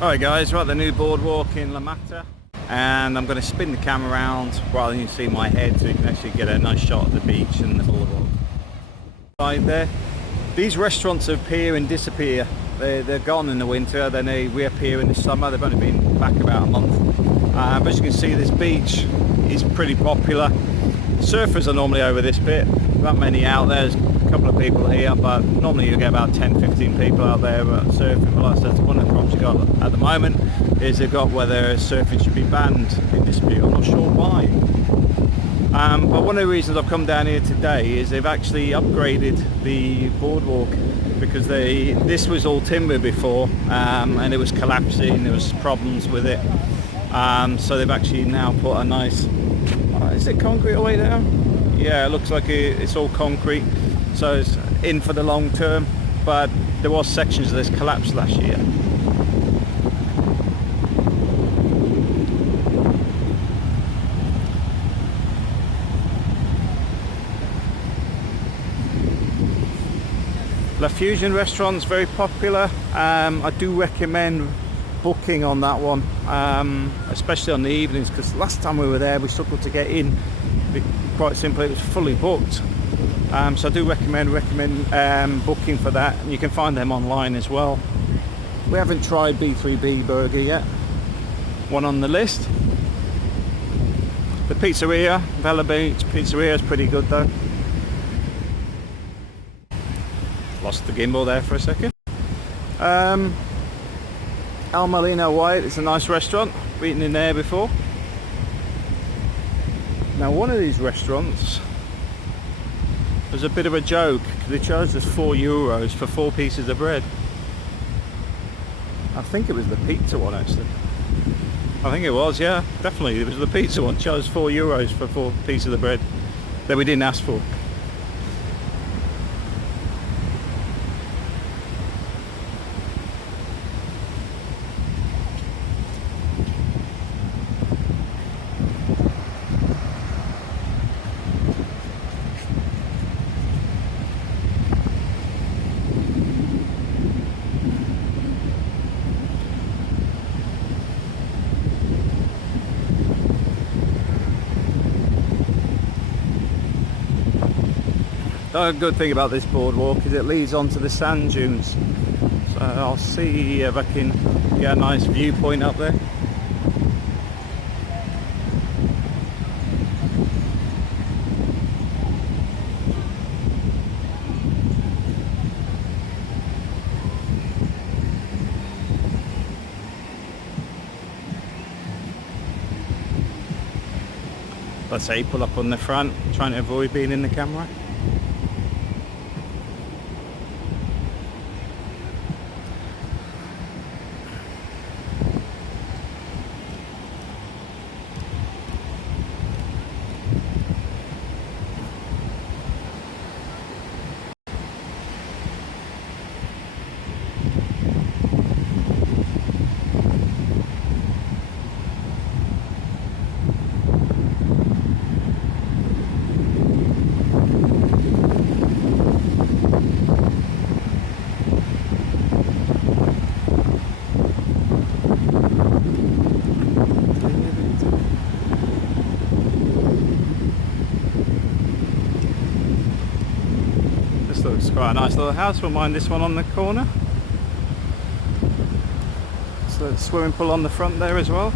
Alright guys, we're at the new boardwalk in La Mata, and I'm going to spin the camera around rather than you see my head, so you can actually get a nice shot of the beach and the boardwalk. Right there, these restaurants appear and disappear. They're gone in the winter, then they reappear in the summer. They've only been back about a month. But as you can see, this beach is pretty popular. Surfers are normally over this bit. Not many out there. There's a couple of people here, but normally you get about 10-15 people out there surfing. But like I said, one of the problems you got at the moment is they've got whether surfing should be banned in dispute. I'm not sure why. But one of the reasons I've come down here today is they've actually upgraded the boardwalk, because this was all timber before, and it was collapsing. There was problems with it. So they've actually now put a nice, is it concrete all the way down? Yeah, it looks like it's all concrete, so it's in for the long term, but there was sections of this collapsed last year. La Fusion restaurant's very popular. I do recommend booking on that one, especially on the evenings, because last time we were there we struggled to get in. Quite simply, it was fully booked. So I do recommend booking for that, and you can find them online as well. We haven't tried B3B burger yet, one on the list. The pizzeria, Vela Beach Pizzeria, is pretty good though. Lost the gimbal there for a second. El Molino White, it's a nice restaurant. I've eaten in there before. Now one of these restaurants was a bit of a joke. They charged us €4 for 4 pieces of bread. I think it was the pizza one actually. I think it was, yeah, definitely. It was the pizza one, charged €4 for 4 pieces of bread that we didn't ask for. The good thing about this boardwalk is it leads onto the sand dunes, so I'll see if I can get a nice viewpoint up there. Let's say pull up on the front, trying to avoid being in the camera. Looks quite a nice little house. We'll mind this one on the corner. So the swimming pool on the front there as well.